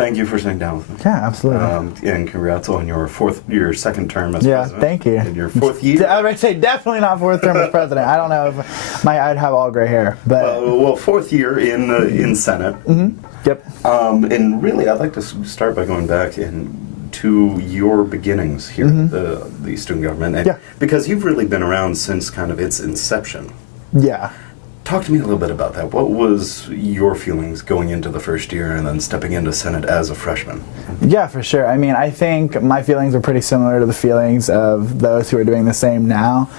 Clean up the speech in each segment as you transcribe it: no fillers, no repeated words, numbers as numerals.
thank you for sitting down with me. Yeah, absolutely. And congrats on your second term as president. Thank you. And your fourth year. I would say definitely not fourth term as president. I don't know if I'd have all gray hair, but well, fourth year in Senate. Yep. And really, I'd like to start by going back to your beginnings here at the student government, and because you've really been around since kind of its inception. Yeah. Talk to me a little bit about that. What was your feelings going into the first year and then stepping into Senate as a freshman? Yeah, for sure. I mean, I think my feelings are pretty similar to the feelings of those who are doing the same now.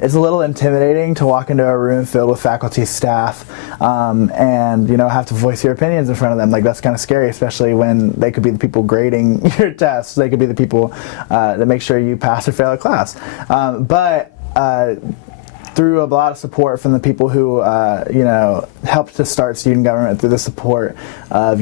It's a little intimidating to walk into a room filled with faculty, staff, and have to voice your opinions in front of them. Like, that's kind of scary, especially when they could be the people grading your tests. They could be the people that make sure you pass or fail a class. But through a lot of support from the people who, helped to start student government, through the support of,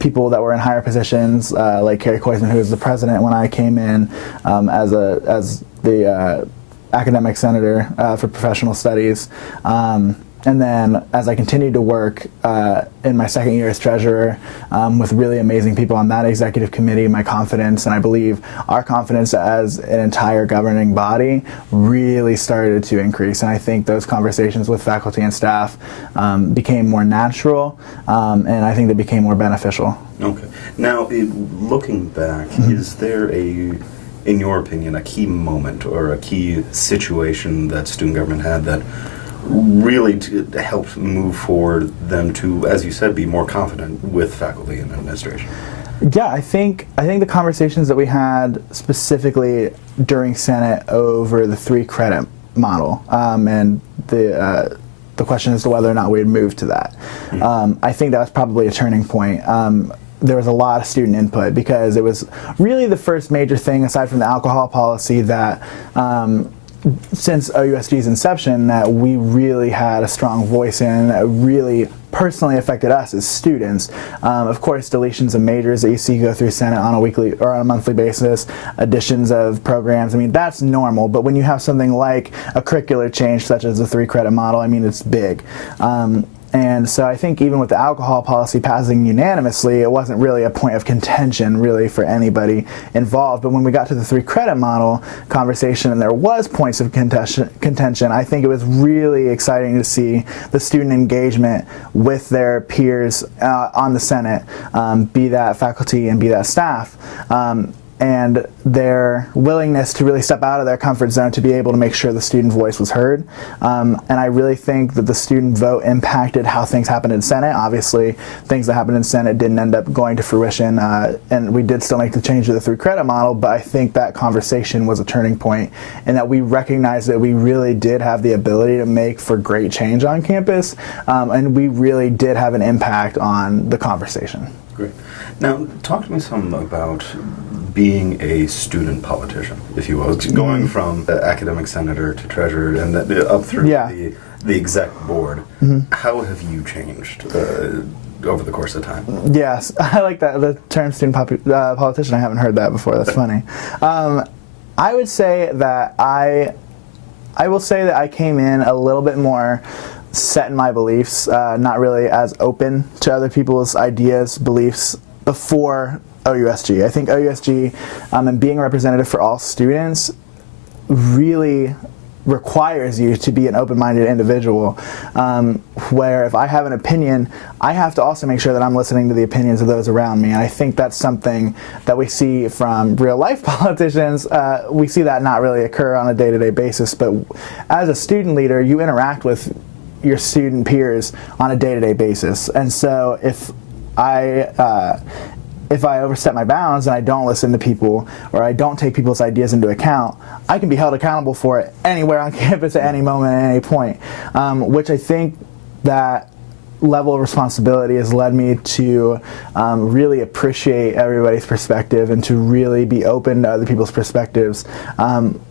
people that were in higher positions, like Kerry Koisman, who was the president when I came in as the academic senator for professional studies. And then as I continued to work in my second year as treasurer with really amazing people on that executive committee, my confidence, and I believe our confidence as an entire governing body, really started to increase. And I think those conversations with faculty and staff became more natural, and I think they became more beneficial. Okay. Now, looking back, is there in your opinion, a key moment or a key situation that student government had that really helped move forward them to, as you said, be more confident with faculty and administration? Yeah, I think the conversations that we had specifically during Senate over the 3-credit model and the question as to whether or not we would move to that. I think that was probably a turning point. There was a lot of student input because it was really the first major thing, aside from the alcohol policy, that since OUSG's inception, that we really had a strong voice in, that really personally affected us as students. Of course, deletions of majors that you see go through Senate on a weekly or on a monthly basis, additions of programs, I mean, that's normal. But when you have something like a curricular change, such as the 3-credit model, I mean, it's big. And so I think even with the alcohol policy passing unanimously, it wasn't really a point of contention really for anybody involved. But when we got to the 3-credit model conversation and there was points of contention, I think it was really exciting to see the student engagement with their peers on the Senate, be that faculty and be that staff. And their willingness to really step out of their comfort zone to be able to make sure the student voice was heard. And I really think that the student vote impacted how things happened in Senate. Obviously, things that happened in Senate didn't end up going to fruition, and we did still make the change to the 3-credit model, but I think that conversation was a turning point, and that we recognized that we really did have the ability to make for great change on campus, and we really did have an impact on the conversation. Great. Now, talk to me some about being a student politician, if you will, going from academic senator to treasurer and up through the exec board. How have you changed over the course of time? Yes, I like that, the term student politician. I haven't heard that before. That's funny. I would say that I will say that I came in a little bit more set in my beliefs, not really as open to other people's ideas, beliefs before OUSG. I think OUSG and being a representative for all students really requires you to be an open-minded individual, where if I have an opinion, I have to also make sure that I'm listening to the opinions of those around me. And I think that's something that we see from real-life politicians. We see that not really occur on a day-to-day basis, but as a student leader, you interact with your student peers on a day-to-day basis. And so if I overstep my bounds and I don't listen to people, or I don't take people's ideas into account, I can be held accountable for it anywhere on campus at any moment, at any point, which I think that level of responsibility has led me to really appreciate everybody's perspective and to really be open to other people's perspectives.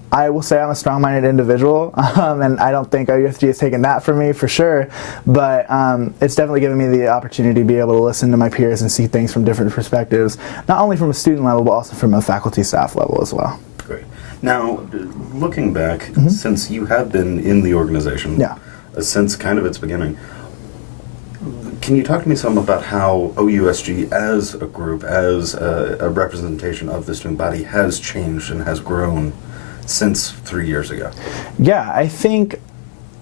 I will say I'm a strong-minded individual, and I don't think OUSG has taken that from me for sure, but it's definitely given me the opportunity to be able to listen to my peers and see things from different perspectives, not only from a student level, but also from a faculty staff level as well. Great. Now, looking back, since you have been in the organization since kind of its beginning, Can you talk to me some about how OUSG as a group, as a representation of the student body, has changed and has grown since 3 years ago? Yeah, I think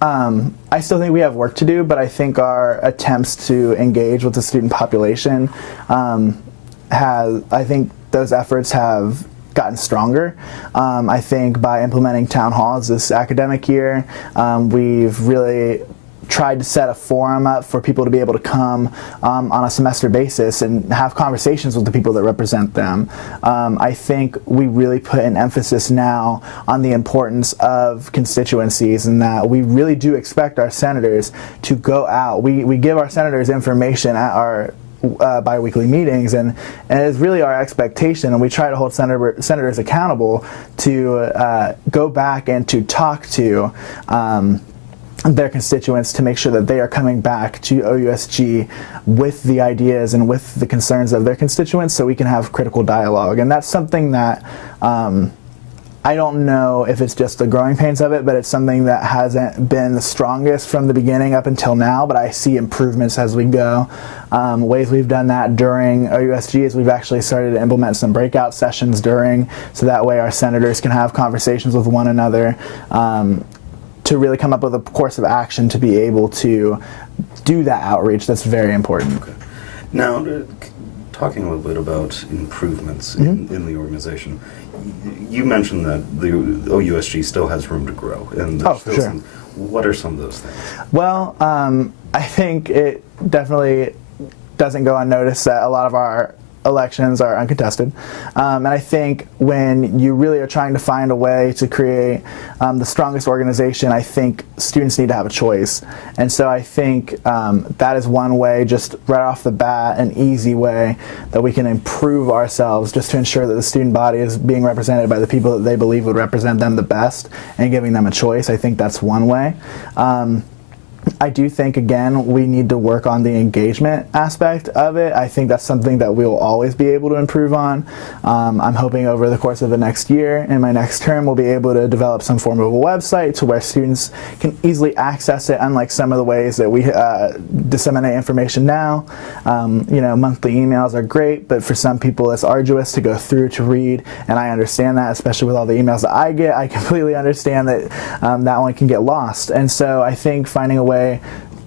I still think we have work to do, but I think our attempts to engage with the student population I think those efforts have gotten stronger. I think by implementing town halls this academic year, we've really tried to set a forum up for people to be able to come on a semester basis and have conversations with the people that represent them. I think we really put an emphasis now on the importance of constituencies, and that we really do expect our senators to go out. We give our senators information at our bi-weekly meetings, and it's really our expectation, and we try to hold senators accountable to go back and to talk to their constituents to make sure that they are coming back to OUSG with the ideas and with the concerns of their constituents, so we can have critical dialogue. And that's something that I don't know if it's just the growing pains of it, but it's something that hasn't been the strongest from the beginning up until now, but I see improvements as we go. Ways we've done that during OUSG is we've actually started to implement some breakout sessions so that way our senators can have conversations with one another, to really come up with a course of action to be able to do that outreach. That's very important. Okay. Now, talking a little bit about improvements in the organization, you mentioned that the OUSG still has room to grow. And for sure. What are some of those things? Well, I think it definitely doesn't go unnoticed that a lot of our elections are uncontested, and I think when you really are trying to find a way to create the strongest organization, I think students need to have a choice. And so I think that is one way, just right off the bat, an easy way that we can improve ourselves, just to ensure that the student body is being represented by the people that they believe would represent them the best, and giving them a choice. I think that's one way. I do think, again, we need to work on the engagement aspect of it. I think that's something that we'll always be able to improve on. I'm hoping over the course of the next year, in my next term, we'll be able to develop some form of a website to where students can easily access it, unlike some of the ways that we disseminate information now. Monthly emails are great, but for some people it's arduous to go through to read, and I understand that, especially with all the emails that I get. I completely understand that that one can get lost. And so I think finding a way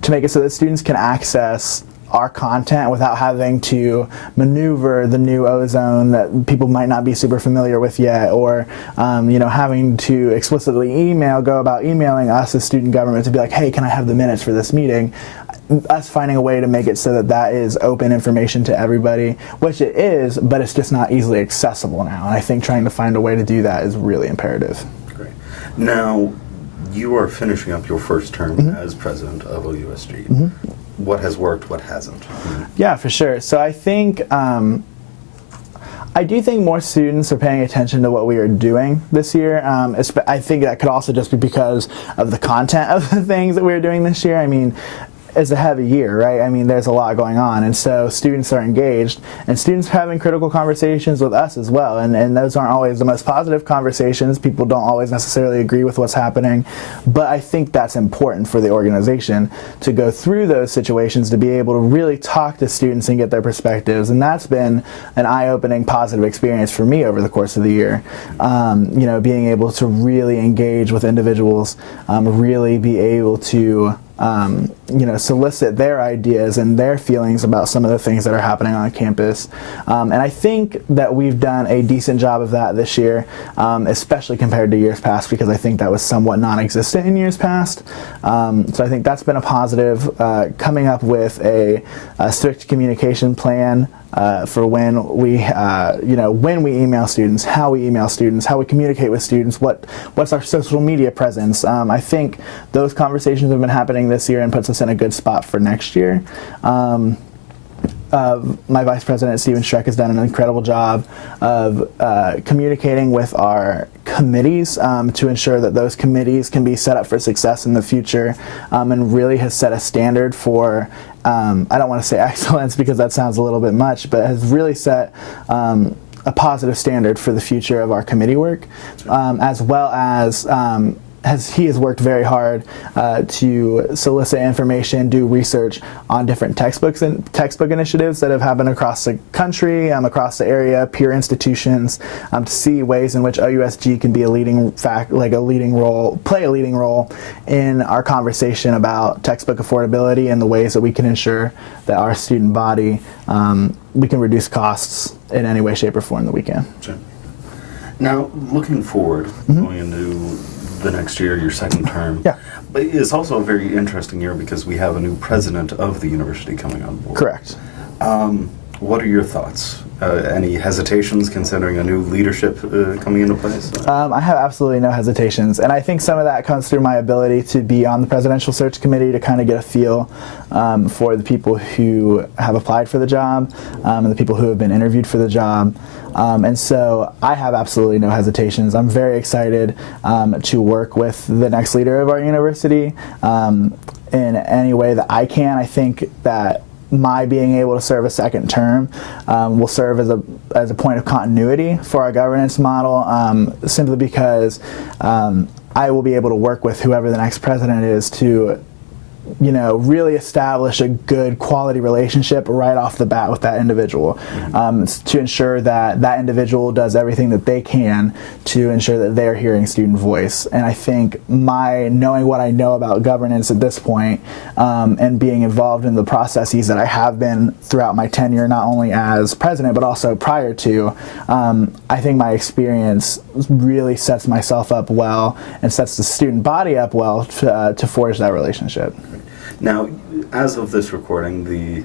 to make it so that students can access our content without having to maneuver the new ozone that people might not be super familiar with yet, or having to explicitly go about emailing us as student government to be like, hey, can I have the minutes for this meeting? Us finding a way to make it so that that is open information to everybody, which it is, but it's just not easily accessible now. And I think trying to find a way to do that is really imperative. Great. Now, you are finishing up your first term as president of OUSG. What has worked, what hasn't? Yeah, for sure. So I think, I do think more students are paying attention to what we are doing this year. I think that could also just be because of the content of the things that we're doing this year. I mean, it's a heavy year, right? I mean, there's a lot going on, and so students are engaged, and students are having critical conversations with us as well, and those aren't always the most positive conversations. People don't always necessarily agree with what's happening, but I think that's important for the organization to go through those situations, to be able to really talk to students and get their perspectives, and that's been an eye-opening positive experience for me over the course of the year. Being able to really engage with individuals, really be able to solicit their ideas and their feelings about some of the things that are happening on campus. And I think that we've done a decent job of that this year, especially compared to years past, because I think that was somewhat non-existent in years past. So I think that's been a positive. Coming up with a strict communication plan for when we email students, how we email students, how we communicate with students, what's our social media presence. I think those conversations have been happening this year and puts us in a good spot for next year. My Vice President, Stephen Schreck, has done an incredible job of communicating with our committees to ensure that those committees can be set up for success in the future, and really has set a standard for, I don't want to say excellence because that sounds a little bit much, but has really set a positive standard for the future of our committee work, as well as he has worked very hard to solicit information, do research on different textbooks and textbook initiatives that have happened across the country, across the area, peer institutions, to see ways in which OUSG can be play a leading role in our conversation about textbook affordability and the ways that we can ensure that our student body, we can reduce costs in any way, shape, or form that we can. Sure. Now, looking forward, going into the next year, your second term. Yeah. But it's also a very interesting year because we have a new president of the university coming on board. Correct. What are your thoughts? Any hesitations considering a new leadership coming into place? I have absolutely no hesitations, and I think some of that comes through my ability to be on the presidential search committee to kind of get a feel for the people who have applied for the job and the people who have been interviewed for the job. And so I have absolutely no hesitations. I'm very excited to work with the next leader of our university in any way that I can. I think that my being able to serve a second term will serve as a point of continuity for our governance model, simply because I will be able to work with whoever the next president is to really establish a good quality relationship right off the bat with that individual, to ensure that that individual does everything that they can to ensure that they're hearing student voice. And I think knowing what I know about governance at this point, and being involved in the processes that I have been throughout my tenure, not only as president, but also prior to, I think my experience really sets myself up well and sets the student body up well to forge that relationship. Now, as of this recording, the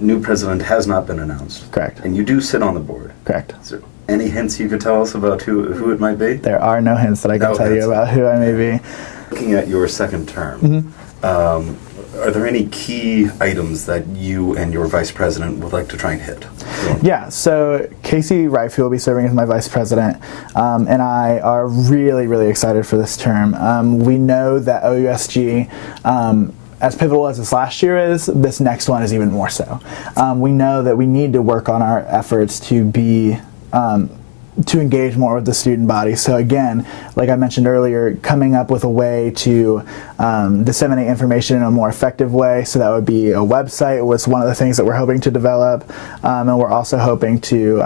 new president has not been announced. Correct. And you do sit on the board. Correct. Is there any hints you could tell us about who it might be? There are no hints that I can tell you about who I may be. Looking at your second term, are there any key items that you and your vice president would like to try and hit? Yeah, so Casey Wright, who will be serving as my vice president, and I are really, really excited for this term. We know that OUSG, as pivotal as this last year is, this next one is even more so. We know that we need to work on our efforts to engage more with the student body. So again, like I mentioned earlier, coming up with a way to disseminate information in a more effective way. So that would be a website was one of the things that we're hoping to develop, and we're also hoping to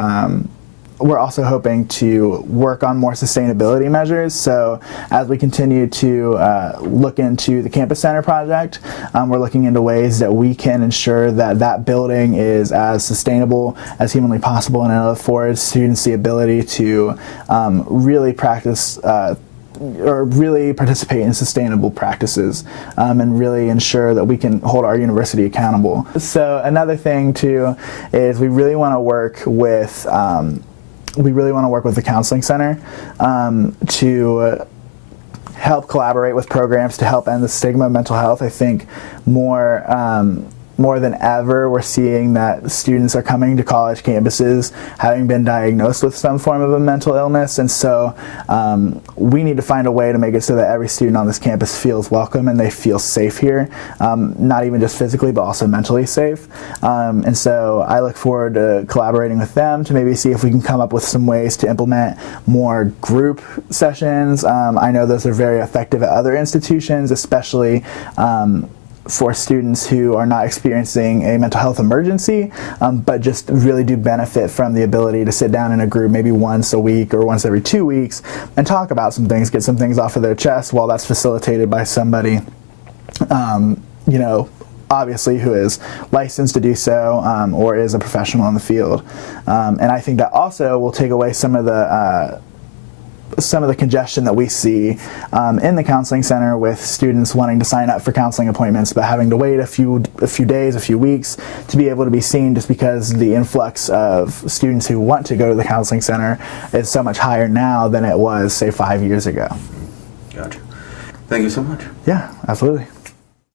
work on more sustainability measures. So as we continue to look into the Campus Center project, we're looking into ways that we can ensure that that building is as sustainable as humanly possible, and it affords students the ability to really practice or really participate in sustainable practices, and really ensure that we can hold our university accountable. So another thing too is we really want to work with the Counseling Center to help collaborate with programs to help end the stigma of mental health. I think more than ever, we're seeing that students are coming to college campuses having been diagnosed with some form of a mental illness, and so we need to find a way to make it so that every student on this campus feels welcome and they feel safe here, not even just physically but also mentally safe. And so I look forward to collaborating with them to maybe see if we can come up with some ways to implement more group sessions. I know those are very effective at other institutions, especially for students who are not experiencing a mental health emergency, but just really do benefit from the ability to sit down in a group maybe once a week or once every 2 weeks and talk about some things, get some things off of their chest, while that's facilitated by somebody, obviously who is licensed to do so, or is a professional in the field. And I think that also will take away some of the congestion that we see in the counseling center with students wanting to sign up for counseling appointments but having to wait a few days, a few weeks to be able to be seen, just because the influx of students who want to go to the counseling center is so much higher now than it was, say, 5 years ago. Gotcha. Thank you so much. Yeah, absolutely.